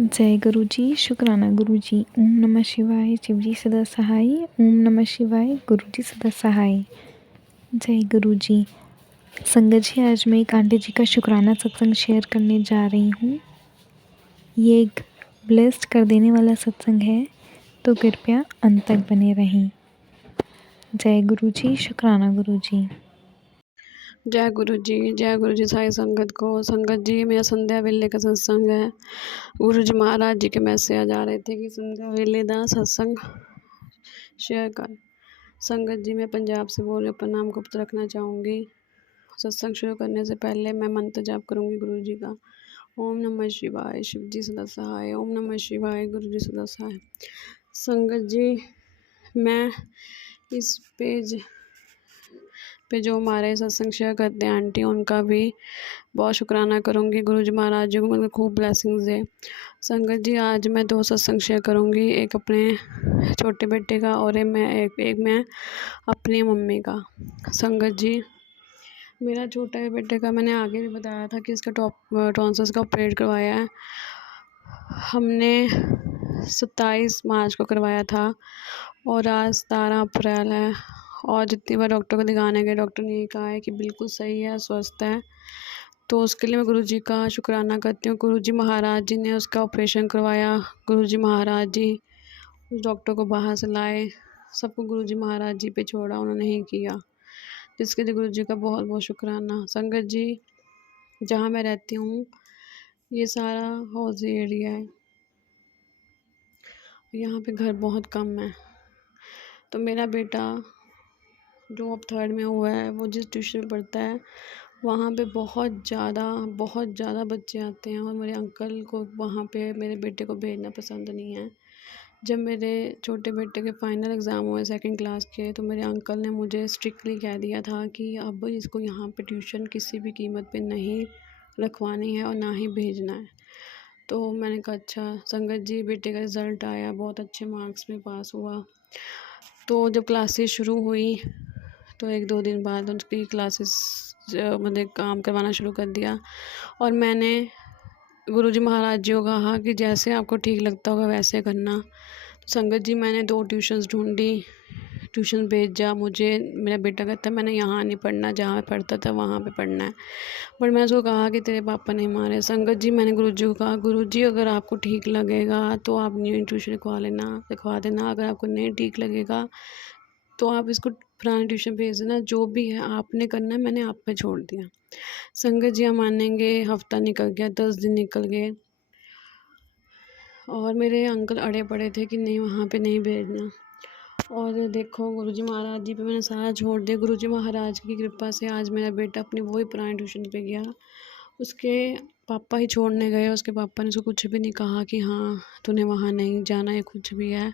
जय गुरु जी, शुक्राना गुरु जी। ओम नमः शिवाय, शिव जी सदा सहाय। ओम नमः शिवाय, गुरु जी सदा सहाय। जय गुरु जी। संगत जी, आज मैं एक आंटी जी का शुक्राना सत्संग शेयर करने जा रही हूँ। ये एक ब्लेस्ड कर देने वाला सत्संग है, तो कृपया अंत तक बने रहें। जय गुरु जी, शुक्राना गुरु जी। जय गुरु जी साई संगत को। संगत जी, मेरा संध्या वेले का सत्संग है। गुरु जी महाराज जी के मैसेज आ रहे थे कि संध्या वेले का सत्संग शेयर कर। संगत जी, मैं पंजाब से बोल रही, प्रणाम गुप्त रखना चाहूँगी। सत्संग शुरू करने से पहले मैं मंत्र जाप करूँगी गुरु जी का। ओम नमः शिवाय, शिव जी सदा सहाय। ओम नमः शिवाय, गुरु जी सदा सहाय। संगत जी, मैं इस पेज पे जो हमारे सत्संग शेयर करते हैं आंटी, उनका भी बहुत शुक्राना करूँगी। गुरु जी महाराज जी को मुझे खूब ब्लेसिंग्स दे। संगत जी, आज मैं 2 सत्संग शेयर करूँगी, एक अपने छोटे बेटे का और एक मैं अपनी मम्मी का। संगत जी, मेरा छोटा बेटे का मैंने आगे भी बताया था कि इसका टॉन्सिल्स का ऑपरेट करवाया है। हमने 27 मार्च को करवाया था और आज 17 अप्रैल है। और जितनी बार डॉक्टर को दिखाने गए, डॉक्टर ने ये कहा है कि बिल्कुल सही है, स्वस्थ है। तो उसके लिए मैं गुरु जी का शुक्राना करती हूँ। गुरु जी महाराज जी ने उसका ऑपरेशन करवाया। गुरु जी महाराज जी उस डॉक्टर को बाहर से लाए, सबको गुरु जी महाराज जी पे छोड़ा, उन्होंने ही किया, जिसके लिए गुरु जी का बहुत बहुत शुक्राना। संगत जी, जहाँ मैं रहती हूँ ये सारा हौजी एरिया है, यहाँ पे घर बहुत कम है। तो मेरा बेटा जो अब 3rd में हुआ है, वो जिस ट्यूशन में पढ़ता है वहाँ पे बहुत ज़्यादा बच्चे आते हैं और मेरे अंकल को वहाँ पे मेरे बेटे को भेजना पसंद नहीं है। जब मेरे छोटे बेटे के फाइनल एग्ज़ाम हुए 2nd क्लास के, तो मेरे अंकल ने मुझे स्ट्रिक्टली कह दिया था कि अब इसको यहाँ पे ट्यूशन किसी भी कीमत पे नहीं रखवानी है और ना ही भेजना है। तो मैंने कहा अच्छा। संगत जी, बेटे का रिज़ल्ट आया, बहुत अच्छे मार्क्स में पास हुआ। तो जब क्लासेस शुरू हुई तो 1-2 दिन बाद उसकी क्लासेस मतलब काम करवाना शुरू कर दिया और मैंने गुरुजी महाराज जी को कहा कि जैसे आपको ठीक लगता होगा वैसे करना। तो संगत जी, मैंने 2 ट्यूशन्स ढूंढी, ट्यूशन भेजा। मुझे मेरा बेटा कहता है मैंने यहाँ नहीं पढ़ना, जहाँ पढ़ता था वहाँ पे पढ़ना है। बट मैं उसको कहा कि तेरे पापा नहीं मारे। संगत जी, मैंने गुरुजी को कहा, गुरुजी अगर आपको ठीक लगेगा तो आप न्यू ट्यूशन लिखवा देना। अगर आपको नहीं ठीक लगेगा तो आप इसको पुरानी ट्यूशन भेज देना। जो भी है आपने करना है, मैंने आप पे छोड़ दिया। संगत जी, हम मानेंगे हफ्ता निकल गया, 10 दिन निकल गए और मेरे अंकल अड़े पड़े थे कि नहीं वहाँ पे नहीं भेजना। और देखो गुरुजी महाराज जी पे मैंने सारा छोड़ दिया। गुरुजी महाराज की कृपा से आज मेरा बेटा अपनी वही पुरानी ट्यूशन पे गया। उसके पापा ही छोड़ने गए, उसके पापा ने उसको कुछ भी नहीं कहा कि हाँ तूने वहाँ नहीं जाना है, कुछ भी है।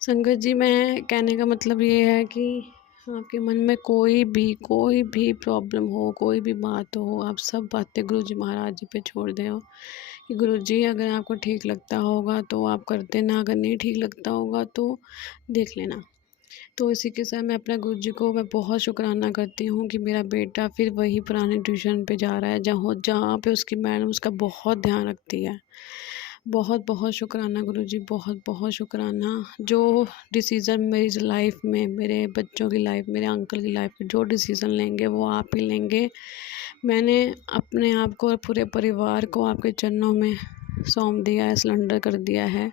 संगत जी, मैं कहने का मतलब ये है कि आपके मन में कोई भी प्रॉब्लम हो, कोई भी बात हो, आप सब बातें गुरुजी महाराज जी पे छोड़ दें कि गुरुजी अगर आपको ठीक लगता होगा तो आप कर देना, अगर नहीं ठीक लगता होगा तो देख लेना। तो इसी के साथ मैं अपने गुरुजी को मैं बहुत शुक्राना करती हूँ कि मेरा बेटा फिर वही पुराने ट्यूशन पे जा रहा है जहाँ पे उसकी मैडम उसका बहुत ध्यान रखती है। बहुत बहुत शुक्राना गुरुजी, बहुत बहुत शुक्राना। जो डिसीज़न मेरी लाइफ में, मेरे बच्चों की लाइफ, मेरे अंकल की लाइफ में जो डिसीज़न लेंगे वो आप ही लेंगे। मैंने अपने आप को और पूरे परिवार को आपके चरणों में सौंप दिया है, सरेंडर कर दिया है।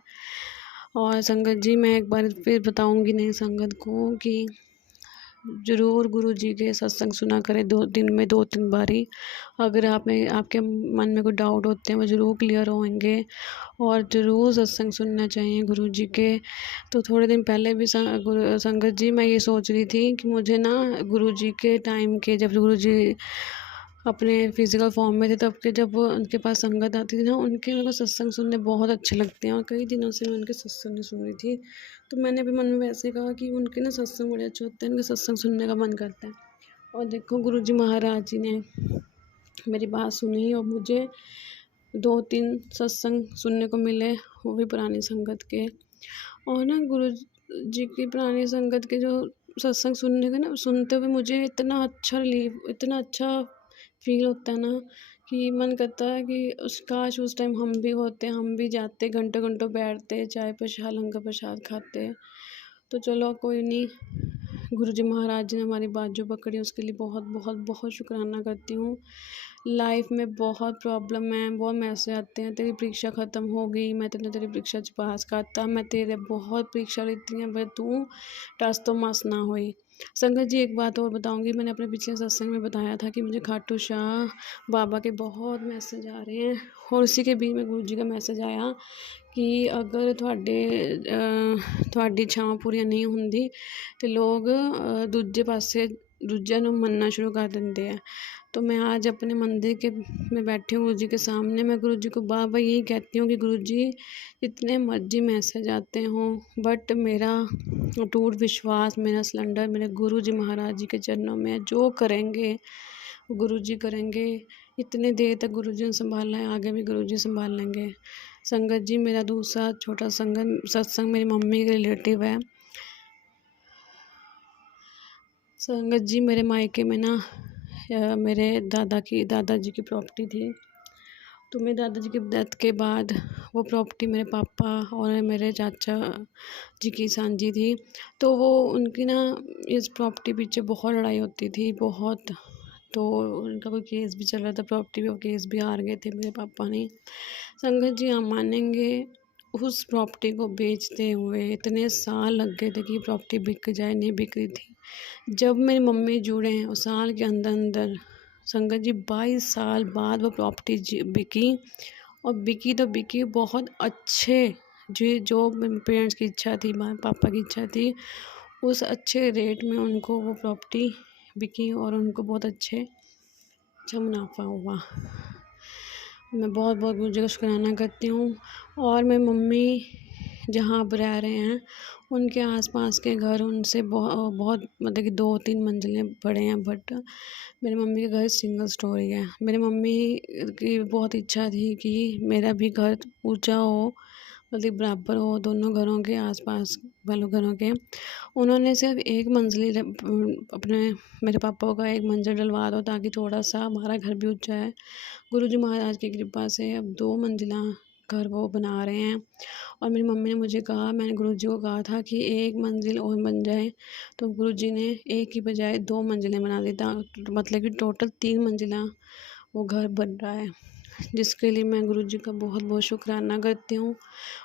और संगत जी, मैं एक बार फिर बताऊंगी नई संगत को कि ज़रूर गुरु जी के सत्संग सुना करें, 2 दिन में 2-3 बारी। अगर आपके मन में कोई डाउट होते हैं वो ज़रूर क्लियर होंगे और ज़रूर सत्संग सुनना चाहिए गुरु जी के। तो थोड़े दिन पहले भी संगत जी, मैं ये सोच रही थी कि मुझे ना गुरु जी के टाइम के, जब गुरु जी अपने फिज़िकल फॉर्म में थे तब के, जब उनके पास संगत आती थी ना, उनके मेरे को सत्संग सुनने बहुत अच्छे लगते हैं और कई दिनों से मैं उनके सत्संग नहीं सुन रही थी। तो मैंने भी मन में वैसे कहा कि उनके ना सत्संग बड़े अच्छे होते हैं, उनके सत्संग सुनने का मन करता है। और देखो गुरुजी महाराज जी ने मेरी बात सुनी और मुझे 2-3 सत्संग सुनने को मिले, वो भी पुरानी संगत के। और ना गुरु जी की पुरानी संगत के जो सत्संग सुनते हुए मुझे इतना अच्छा फील होता है ना कि मन करता है कि काश उस टाइम हम भी होते, हम भी जाते, घंटों-घंटों बैठते, चाय प्रसाद, लंगर प्रसाद खाते। तो चलो कोई नहीं, गुरुजी महाराज जी ने हमारी बात जो पकड़ी उसके लिए बहुत बहुत बहुत शुक्राना करती हूँ। लाइफ में बहुत प्रॉब्लम है, बहुत मैसेज आते हैं, तेरी परीक्षा ख़त्म हो गई, मैं तेरी परीक्षा च पास करता, मैं तेरे बहुत परीक्षा लेती हैं पर तू टस तो मस ना हुई। संगत जी एक बात और बताऊंगी, मैंने अपने पिछले सत्संग में बताया था कि मुझे खाटू शाह बाबा के बहुत मैसेज आ रहे हैं, और उसी के बीच में गुरु जी का मैसेज आया कि अगर ਤੁਹਾਡੀ ਇੱਛਾਵਾਂ ਪੂਰੀਆਂ ਨਹੀਂ ਹੁੰਦੀ तो लोग दूजे पासे दूजिਆਂ ਨੂੰ ਮੰਨਣਾ शुरू कर देते हैं। तो मैं आज अपने मंदिर के में बैठी हूँ गुरु जी के सामने, मैं गुरु जी को बार बार यही कहती हूँ कि गुरु जी जितने मर्जी मैसेज आते हों, बट मेरा अटूट विश्वास, मेरा सिलेंडर मेरे गुरु जी महाराज जी के चरणों में है। जो करेंगे गुरु जी करेंगे। इतने देर तक गुरु जी ने संभाला है, आगे भी गुरु जी संभाल लेंगे। संगत जी मेरा दूसरा छोटा सत्संग मेरी मम्मी के रिलेटिव है। संगत जी मेरे मायके में ना मेरे दादाजी की प्रॉपर्टी थी। तो मेरे दादाजी की डेथ के बाद वो प्रॉपर्टी मेरे पापा और मेरे चाचा जी की सांझी थी। तो वो उनकी ना इस प्रॉपर्टी पीछे बहुत लड़ाई होती थी, बहुत। तो उनका कोई केस भी चल रहा था प्रॉपर्टी पे, वो केस भी हार गए थे मेरे पापा ने। संगत जी आप मानेंगे, उस प्रॉपर्टी को बेचते हुए इतने साल लग गए थे कि प्रॉपर्टी बिक जाए, नहीं बिक रही थी। जब मेरी मम्मी जुड़े हैं उस साल के अंदर संगत जी 22 साल बाद वो प्रॉपर्टी बिकी, और बिकी तो बिकी बहुत अच्छे, जो मेरे पेरेंट्स की इच्छा थी, पापा की इच्छा थी, उस अच्छे रेट में उनको वो प्रॉपर्टी बिकी और उनको बहुत अच्छा मुनाफा हुआ। मैं बहुत बहुत गुरु जी का शुक्राना करती हूँ। और मेरी मम्मी जहाँ अब रह रहे हैं उनके आसपास के घर उनसे बहुत मतलब कि 2-3 मंजिलें बड़े हैं, बट मेरी मम्मी का घर सिंगल स्टोरी है। मेरी मम्मी की बहुत इच्छा थी कि मेरा भी घर ऊंचा हो, मतलब बराबर हो दोनों घरों के, आसपास वालों घरों के। उन्होंने सिर्फ एक मंजिल अपने मेरे पापा का एक मंजिल डलवा दो ताकि थोड़ा सा हमारा घर भी ऊंचा है। गुरुजी महाराज की कृपा से अब 2 मंजिला घर वो बना रहे हैं। और मेरी मम्मी ने मुझे कहा, मैंने गुरुजी को कहा था कि एक मंजिल और बन जाए, तो गुरुजी ने एक की बजाय 2 मंजिलें बना दी, मतलब कि टोटल 3 मंजिला वो घर बन रहा है, जिसके लिए मैं गुरुजी का बहुत बहुत शुक्राना करती हूँ।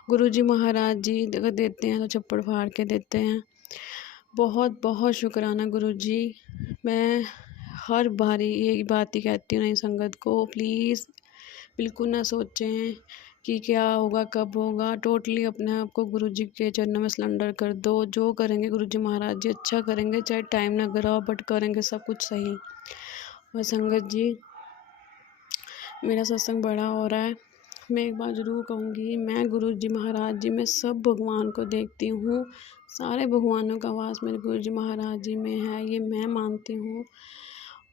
गुरुजी महाराज जी अगर देते हैं तो चप्पड़ फाड़ के देते हैं। बहुत बहुत शुक्राना गुरुजी। मैं हर बारी यही बात ही कहती हूँ नई संगत को, प्लीज़ बिल्कुल ना सोचें कि क्या होगा कब होगा, टोटली अपने आप को गुरुजी के चरणों में सरेंडर कर दो। जो करेंगे गुरुजी महाराज जी अच्छा करेंगे, चाहे टाइम ना कराओ बट करेंगे सब कुछ सही। और संगत जी मेरा सत्संग बड़ा हो रहा है, मैं एक बात ज़रूर कहूँगी, मैं गुरुजी महाराज जी में सब भगवान को देखती हूँ, सारे भगवानों का वास मेरे गुरुजी महाराज जी में है, ये मैं मानती हूँ।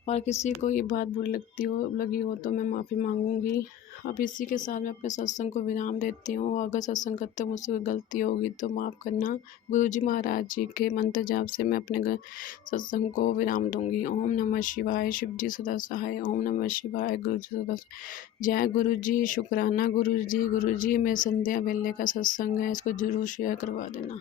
और किसी को ये बात बुरी लगी हो तो मैं माफ़ी मांगूंगी। अब इसी के साथ मैं अपने सत्संग को विराम देती हूँ। अगर सत्संग करते मुझसे कोई गलती होगी तो माफ़ करना। गुरुजी महाराज जी के मंत्र जाप से मैं अपने सत्संग को विराम दूंगी। ओम नमः शिवाय, शिव जी सदा सहाय। ओम नमः शिवाय, गुरु जी सदा सहाय। जय गुरु जी। शुक्राना गुरु जी। मेरे संध्या वेले का सत्संग है, इसको ज़रूर शेयर करवा देना।